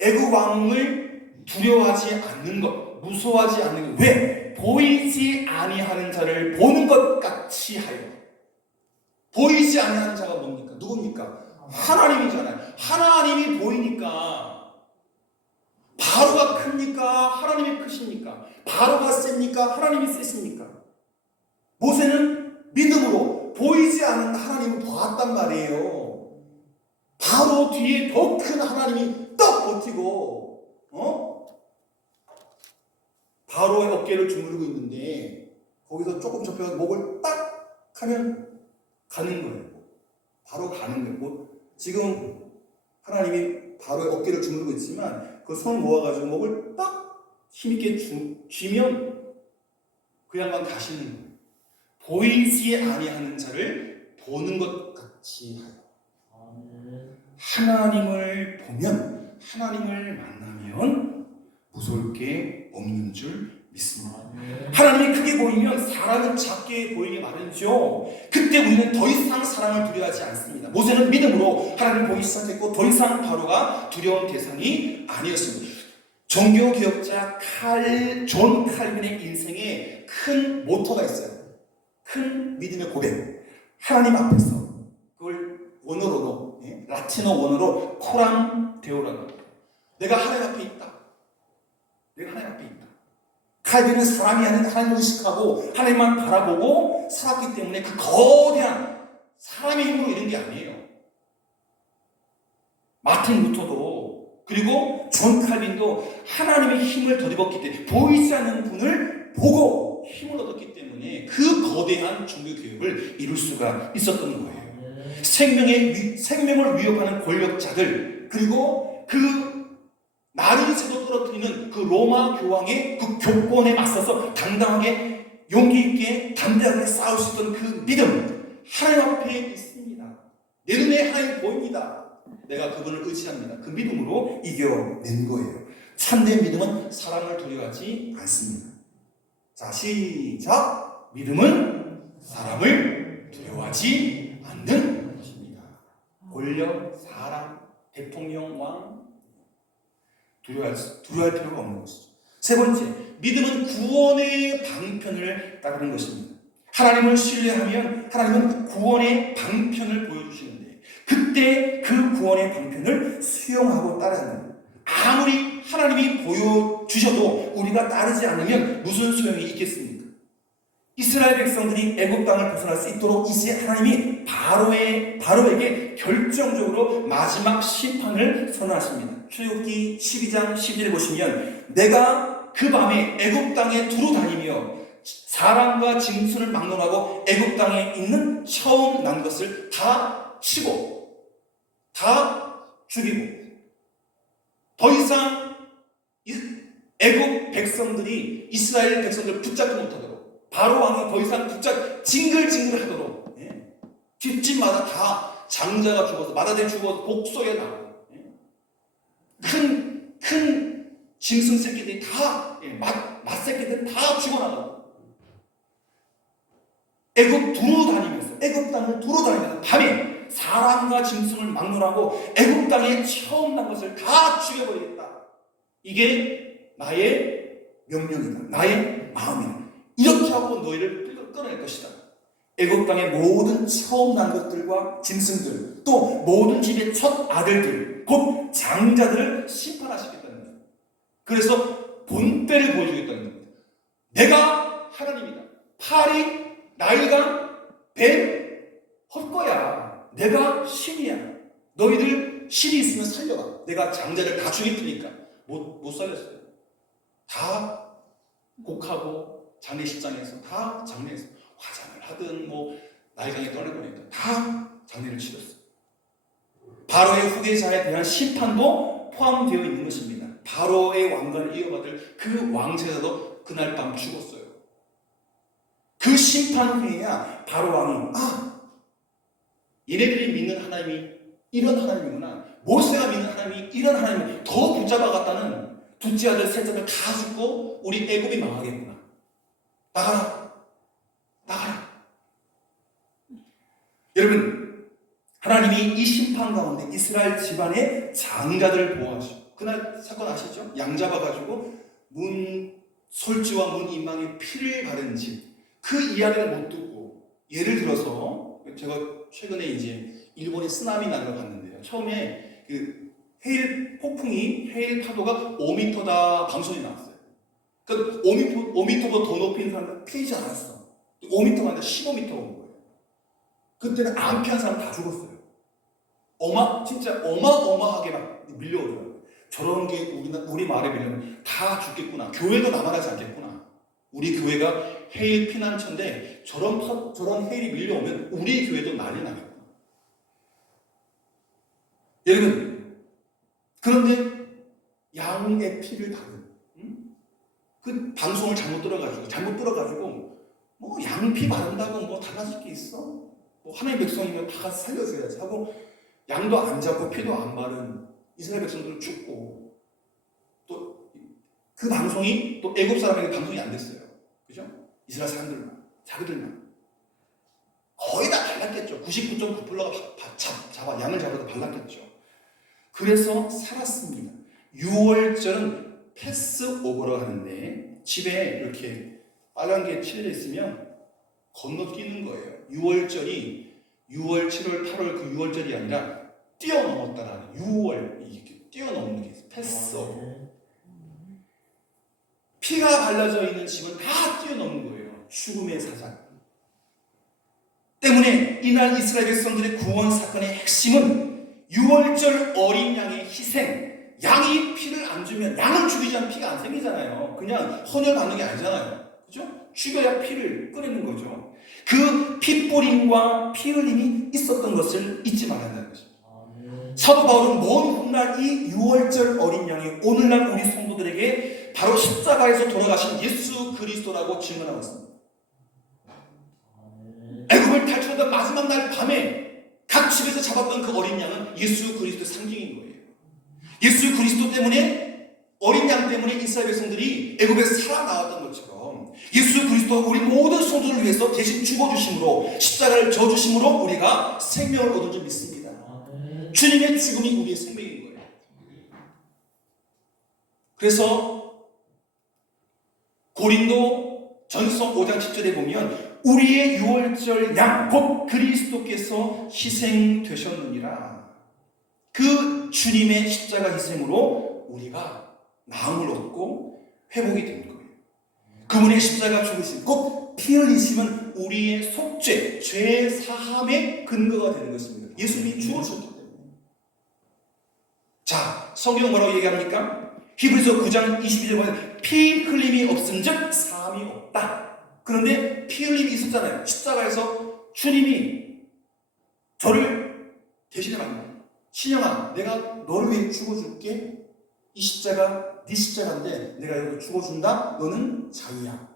애굽 왕을 두려워하지 않는 것, 무서워하지 않는 것. 왜? 보이지 아니하는 자를 보는 것 같이 하여. 보이지 아니하는 자가 뭡니까? 누굽니까? 하나님이잖아요. 하나님이 보이니까 바로가 큽니까? 하나님이 크십니까? 바로가 셉니까? 하나님이 세십니까? 모세는 믿음으로 보이지 않는 하나님을 봤단 말이에요. 바로 뒤에 더 큰 하나님이 떡 버티고 바로의 어깨를 주무르고 있는데 거기서 조금 접혀서 목을 딱 하면 가는 거예요. 바로 가는 거예요. 지금 하나님이 바로의 어깨를 주무르고 있지만 그 손 모아가지고 목을 딱 힘있게 쥐면 그 양반 가시는 거예요. 보이지 아니하는 자를 보는 것 같이 하여. 하나님을 보면, 하나님을 만나면 무서울 게 없는 줄 믿습니다. 하나님이 크게 보이면 사람은 작게 보이게 마련이죠. 그때 우리는 더 이상 사람을 두려워하지 않습니다. 모세는 믿음으로 하나님을 보기 시작했고 더 이상 바로가 두려운 대상이 아니었습니다. 종교개혁자 존 칼빈의 인생에 큰 모토가 있어요. 큰 믿음의 고백. 하나님 앞에서 그걸 원어로도 라틴어 원어로 코람 데오라고. 내가 하나님 앞에 있다. 내가 하나님 앞에 있다. 칼빈은 사람이 아닌 하나님을 의식하고 하나님만 바라보고 살았기 때문에 그 거대한 사람의 힘으로 이런 게 아니에요. 마틴 루터도 그리고 존 칼빈도 하나님의 힘을 덧입었기 때문에 보이지 않는 분을 보고 힘을 얻었기 때문에 때문에 그 거대한 종교개혁을 이룰 수가 있었던 거예요. 생명을 위협하는 권력자들, 그리고 그 나를 새도 떨어뜨리는 그 로마 교황의 그 교권에 맞서서 당당하게 용기 있게 담대하게 싸울 수 있던 그 믿음, 하나님 앞에 있습니다. 내 눈에 하나님 보입니다. 내가 그분을 의지합니다. 그 믿음으로 이겨낸 거예요. 참된 믿음은 사람을 두려워하지 않습니다. 자, 시작. 믿음은 사람을 두려워하지 않는 것입니다. 권력, 사람, 대통령, 왕 두려워할 필요가 없는 것이죠. 세 번째, 믿음은 구원의 방편을 따르는 것입니다. 하나님을 신뢰하면 하나님은 구원의 방편을 보여주시는데 그때 그 구원의 방편을 수용하고 따라야 합니다. 아무리 하나님이 보여주셔도 우리가 따르지 않으면 무슨 소용이 있겠습니까? 이스라엘 백성들이 애굽 땅을 벗어날 수 있도록 이제 하나님이 바로에게 결정적으로 마지막 심판을 선언하십니다. 출애굽기 12장 11절에 보시면 내가 그 밤에 애굽 땅에 두루 다니며 사람과 짐승을 막론하고 애굽 땅에 있는 처음 난 것을 다 치고 다 죽이고 더 이상 애굽 백성들이 이스라엘 백성들을 붙잡지 못하도록 바로 왕이 더 이상 징글징글하도록 집집마다 다 장자가 죽어서 마다들 죽어서 복소에 나고 큰 짐승 새끼들이 다 맛새끼들 다 죽어나가고 애굽 땅을 두루 다니면서 밤에 사람과 짐승을 막론하고 애굽 땅에 처음 난 것을 다 죽여버리겠다. 이게 나의 명령이다. 나의 마음이다. 이렇게 하고 너희를 끌어낼 것이다. 애굽 땅의 모든 처음 난 것들과 짐승들, 또 모든 집의 첫 아들들, 곧 장자들을 심판하시겠다는 거예요. 그래서 본때를 보여주겠다는 겁니다. 내가 하나님이다. 파리, 나일강, 뱀, 헛거야. 내가 신이야. 너희들 신이 있으면 살려라. 내가 장자를 다 죽일 테니까. 못 살렸어요. 다 곡하고 장례식장에서 다 장례에서 화장을 하든 나일강에 떠내보내든 다 장례를 치렀어요. 바로의 후계자에 대한 심판도 포함되어 있는 것입니다. 바로의 왕관을 이어받을 그 왕제자도 그날 밤 죽었어요. 그 심판 후에야 바로 왕이 얘네들이 믿는 하나님이 이런 하나님이구나. 모세가 믿는 하나님이 이런 하나님이 더 붙잡아갔다는 둘째 아들 셋째 아들 다 죽고 우리 애굽이 망하겠구나. 나가라. 여러분, 하나님이 이 심판 가운데 이스라엘 집안의 장자들을 보호하시고 그날 사건 아시죠? 양 잡아가지고 솔지와 문 이망에 피를 바른 집. 그 이야기를 못 듣고 예를 들어서 제가 최근에 이제 일본에 쓰나미 나는 걸 봤는데요. 처음에 그 헤일 파도가 5m다 방송이 나왔어요. 그러니까 5m보다 더 높인 사람들 피지 않았어. 5m가 아니라 15m 온 거예요. 그때는 안 피한 사람 다 죽었어요. 진짜 어마어마하게 막 밀려오더라고요. 저런 게 우리 마을에 밀려면 다 죽겠구나. 교회도 남아나지 않겠구나. 우리 교회가 해일 피난처인데 저런 해일이 밀려오면 우리 교회도 난리 나겠구나. 여러분, 그런데 양의 피를 바른 그 방송을 잘못 들어가지고 양피 바른다고 달라질 게 있어? 하나님의 백성이면 다 살려줘야지 하고 양도 안 잡고 피도 안 바른 이스라엘 백성들은 죽고 또 그 방송이 또 애굽 사람에게 방송이 안 됐어요. 그죠? 이스라엘 사람들만 자기들만 거의 다 발랐겠죠. 99.9%가 양을 잡아도 발랐겠죠. 그래서 살았습니다. 6월절은 패스오버로 하는데 집에 이렇게 빨간 게 칠해져 있으면 건너뛰는 거예요. 6월절이 6월, 7월, 8월 그 6월절이 아니라 뛰어넘었다라는 6월 이렇게 뛰어넘는 게 패스오버. 피가 발라져 있는 집은 다 뛰어넘는 거예요. 죽음의 사장. 때문에 이날 이스라엘 백성들의 구원 사건의 핵심은 6월절 어린 양의 희생. 양이 피를 안 주면 양을 죽이지 않으면 피가 안 생기잖아요. 그냥 헌혈 받는 게 아니잖아요. 그죠? 죽여야 피를 끓이는 거죠. 그 핏뿌림과 피 흘림이 있었던 것을 잊지 말아야 한다는 것입니다. 사도 바울은 먼 훗날 이 6월절 어린 양이 오늘날 우리 성도들에게 바로 십자가에서 돌아가신 예수 그리스도라고 증언하고 있습니다. 애굽을 탈출하던 마지막 날 밤에 각 집에서 잡았던 그 어린 양은 예수 그리스도의 상징인 거예요. 예수 그리스도 때문에, 어린 양 때문에 이스라엘 백성들이 애굽에서 살아나왔던 것처럼 예수 그리스도가 우리 모든 성도를 위해서 대신 죽어주심으로, 십자가를 져주심으로 우리가 생명을 얻은 줄 믿습니다. 주님의 죽음이 우리의 생명인 거예요. 그래서 고린도 전서 5장 10절에 보면 우리의 유월절 양 곧 그리스도께서 희생되셨느니라. 그 주님의 십자가 희생으로 우리가 나음을 얻고 회복이 된 거예요. 그분의 십자가 죽으심 곧 피 흘리심은 우리의 속죄, 죄 사함의 근거가 되는 것입니다. 예수님이 죽으셨기 때문에. 자, 성경은 뭐라고 얘기합니까? 히브리서 9장 22절에 보면 피 흘림이 없은즉 사함이 없다. 그런데 피 흘림이 있었잖아요. 십자가에서 주님이 저를 대신해 만든, 신영아, 내가 너를 위해 죽어줄게. 이 십자가 네 십자가인데 내가 이거 죽어준다. 너는 자유야.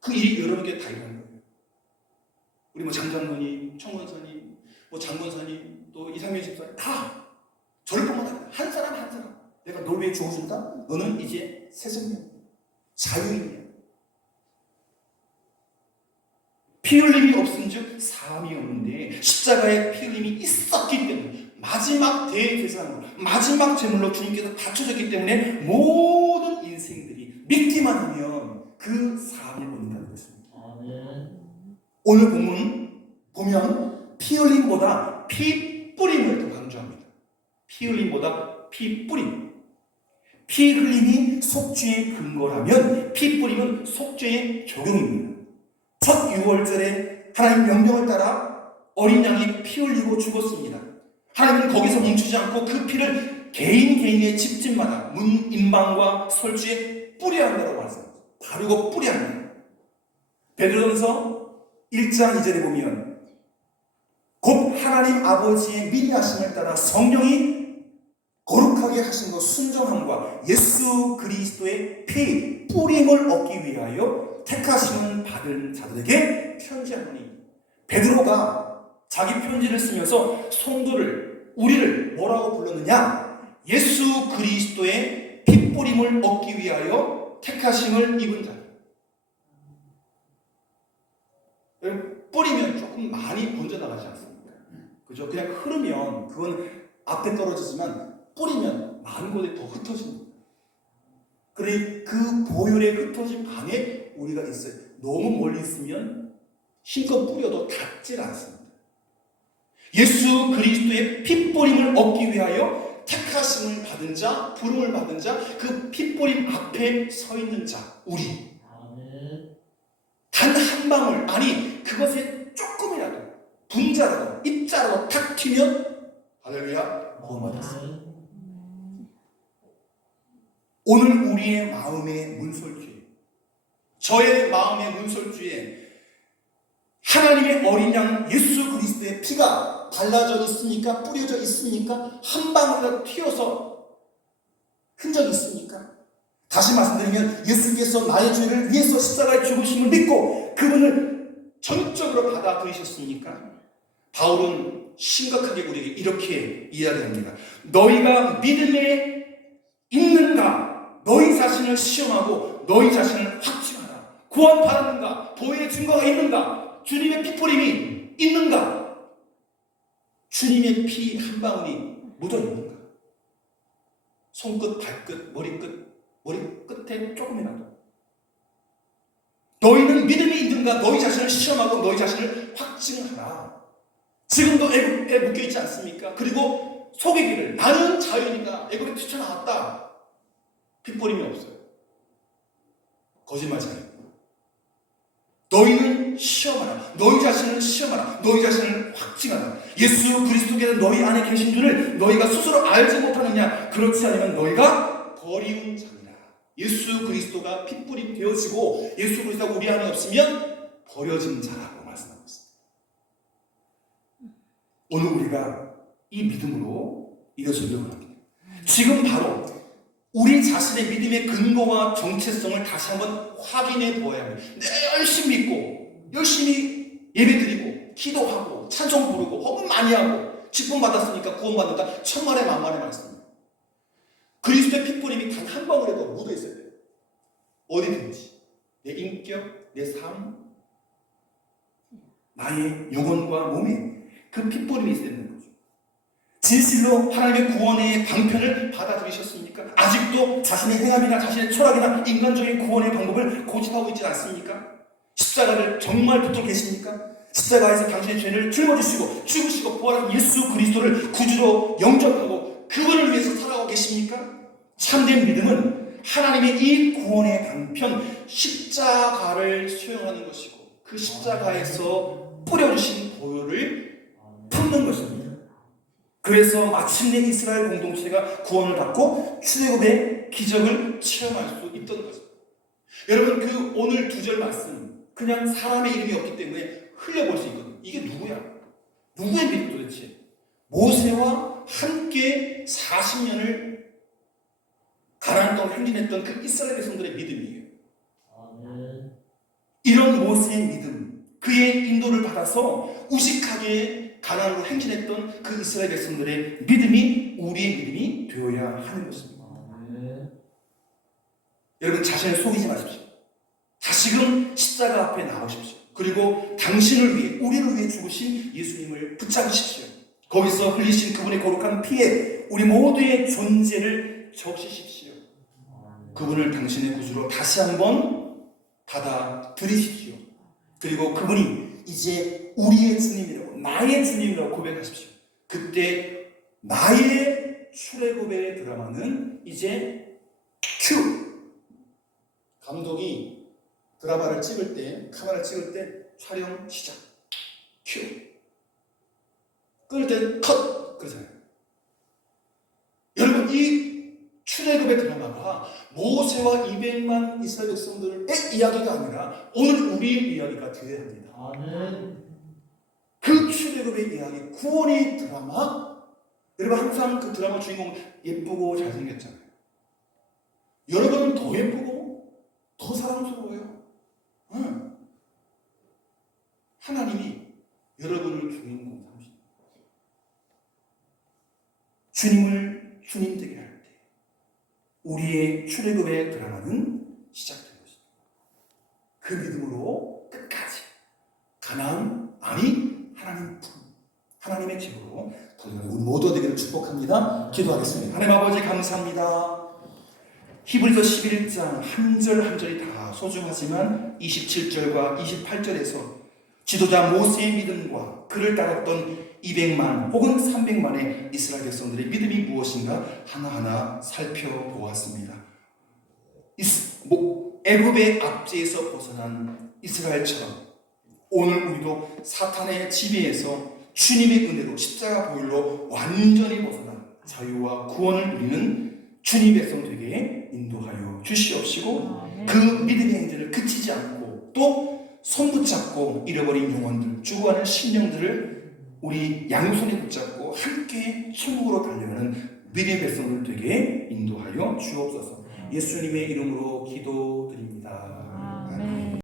그 일이 여러분께 다 일어나는 거예요. 우리 뭐 장장로님, 청원사님, 뭐 장권사님, 또 이상민 집사님 다 저를 뿐만 아니라 한 사람 한 사람 내가 너를 위해 죽어준다. 너는 이제 새 생명, 자유인이야. 피 흘림이 없은즉 사함이 없는데 십자가에 피 흘림이 있었기 때문에 마지막 대제사장으로, 마지막 제물로 주님께서 바쳐졌기 때문에 모든 인생들이 믿기만 하면 그 사함을 얻는다는 것입니다. 오늘 본문 보면 피 흘림보다 피 뿌림을 더 강조합니다. 피 흘림보다 피 뿌림. 피 흘림이 속죄의 근거라면 피 뿌림은 속죄의 적용입니다. 첫 6월절에 하나님 명령을 따라 어린 양이 피 흘리고 죽었습니다. 하나님은 거기서 멈추지 않고 그 피를 개인의 집집마다 문 임방과 설주에 뿌려야 한다고 말씀합니다. 바르고 뿌려야 합니다. 베드로전서 1장 2절에 보면 곧 하나님 아버지의 미리하심을 따라 성령이 거룩하게 하신 것 순종함과 예수 그리스도의 피 뿌림을 얻기 위하여 택하심을 받은 자들에게 편지하노니. 베드로가 자기 편지를 쓰면서 성도를, 우리를 뭐라고 불렀느냐? 예수 그리스도의 피 뿌림을 얻기 위하여 택하심을 입은 자. 뿌리면 조금 많이 번져나가지 않습니까? 그죠? 그냥 흐르면 그건 앞에 떨어지지만 뿌리면 많은 곳에 더 흩어집니다. 그래 그 보혈에 흩어진 방에 우리가 있어요. 너무 멀리 있으면 힘껏 뿌려도 닿질 않습니다. 예수 그리스도의 핏뿌림을 얻기 위하여 택하심을 받은 자, 부름을 받은 자, 그 핏뿌림 앞에 서 있는 자, 우리. 단 한 방울, 아니 그것에 조금이라도 분자라도 입자라도 탁 튀면 할렐루야 구원받았습니다. 오늘 우리의 마음의 문설주에, 저의 마음의 문설주에 하나님의 어린 양 예수 그리스도의 피가 발라져 있습니까? 뿌려져 있습니까? 한 방울이라도 튀어서 흔적이 있습니까? 다시 말씀드리면 예수께서 나의 죄를 위해서 십자가에 죽으심을 믿고 그분을 전적으로 받아들이셨습니까? 바울은 심각하게 우리에게 이렇게 이야기합니다. 너희가 믿음에 있는가? 너희 자신을 시험하고 너희 자신을 확증하라. 구원받았는가? 보혈의 증거가 있는가? 주님의 피뿌림이 있는가? 주님의 피 한 방울이 묻어 있는가? 손끝, 발끝, 머리 끝에 조금이라도. 너희는 믿음이 있는가? 너희 자신을 시험하고 너희 자신을 확증하라. 지금도 애굽에 묶여있지 않습니까? 그리고 속이기를 나는 자유니까 애굽에 뛰쳐나왔다. 핏뿌림이 없어요. 거짓말쟁이. 너희는 시험하라. 너희 자신을 시험하라. 너희 자신을 확증하라. 예수 그리스도께서 너희 안에 계신 줄을 너희가 스스로 알지 못하느냐? 그렇지 않으면 너희가 버리운 자니라. 예수 그리스도가 핏불이 되어지고 예수 그리스도가 우리 안에 없으면 버려진 자라고 말씀하고 있습니다. 오늘 우리가 이 믿음으로 이뤄지려고 합니다. 지금 바로 우리 자신의 믿음의 근거와 정체성을 다시 한번 확인해 보아야 합니다. 내가 열심히 믿고 열심히 예배드리고 기도하고 찬송 부르고 헌금 많이 하고 직분 받았으니까 구원받는다. 천만의 만만의 말씀입니다. 그리스도의 핏부림이 단 한 방울에도 묻어 있어야 돼요. 어디든지 내 인격, 내 삶, 나의 영혼과 몸에 그 핏부림이 있어야 되는 거죠. 진실로 하나님의 구원의 방편을 받아들이셨습니까? 아직도 자신의 행함이나 자신의 철학이나 인간적인 구원의 방법을 고집하고 있지 않습니까? 십자가를 정말 붙들고 계십니까? 십자가에서 당신의 죄를 짊어지시고 죽으시고 부활한 예수 그리스도를 구주로 영접하고 그분을 위해서 살아가고 계십니까? 참된 믿음은 하나님의 이 구원의 방편 십자가를 수용하는 것이고 그 십자가에서 뿌려주신 보혈을 품는 것입니다. 그래서 마침내 이스라엘 공동체가 구원을 받고 출애굽의 기적을 체험할 수 있던 것입니다. 여러분 그 오늘 2절 말씀 그냥 사람의 이름이 없기 때문에 흘려볼 수 있거든요. 이게 누구야? 누구의 믿음 도대체? 모세와 함께 40년을 가나안 땅을 행진했던 그 이스라엘 백성들의 믿음이에요. 이런 모세의 믿음, 그의 인도를 받아서 우직하게 가나안으로 행진했던 그 이스라엘 백성들의 믿음이 우리의 믿음이 되어야 하는 것입니다. 여러분 자신을 속이지 마십시오. 다시금 십자가 앞에 나오십시오. 그리고 당신을 위해 우리를 위해 죽으신 예수님을 붙잡으십시오. 거기서 흘리신 그분의 거룩한 피에 우리 모두의 존재를 적시십시오. 그분을 당신의 구주로 다시 한번 받아들이십시오. 그리고 그분이 이제 우리의 주님이라고 나의 주님이라고 고백하십시오. 그때 나의 출애굽의 드라마는 이제 큐! 감독이 드라마를 찍을 때 카메라를 찍을 때 촬영 시작 큐 끌 때 컷 그러잖아요. 여러분 이 출애굽의 드라마가 모세와 200만 이스라엘 백성들의 이야기가 아니라 오늘 우리의 이야기가 되어야 합니다. 그 출애굽의 이야기 구원의 드라마 여러분 항상 그 드라마 주인공 예쁘고 잘생겼잖아요. 여러분은 더 예쁘고 더 사랑스러워요. 하나님이 여러분을 주인공 삼십니다. 주님을 주님 되게 할 때 우리의 출애굽의 드라마는 시작된 것입니다. 그 믿음으로 끝까지 가나안 아니 하나님 품 하나님의 집으로 우리 모두 되기를 축복합니다. 기도하겠습니다. 하나님 아버지 감사합니다. 히브리서 11장 한 절 한 절이 다 소중하지만 27절과 28절에서 지도자 모세의 믿음과 그를 따랐던 200만 혹은 300만의 이스라엘 백성들의 믿음이 무엇인가 하나하나 살펴보았습니다. 애굽의 압제에서 벗어난 이스라엘처럼 오늘 우리도 사탄의 지배에서 주님의 은혜로 십자가 보혈로 완전히 벗어난 자유와 구원을 누리는 주님 백성 되게 인도하여 주시옵시고 그 믿음의 행진을 그치지 않고 또 손붙잡고 잃어버린 영혼들 죽어가는 심령들을 우리 양손에 붙잡고 함께 천국으로 달려가는 믿음의 백성들 되게 인도하여 주옵소서. 예수님의 이름으로 기도드립니다.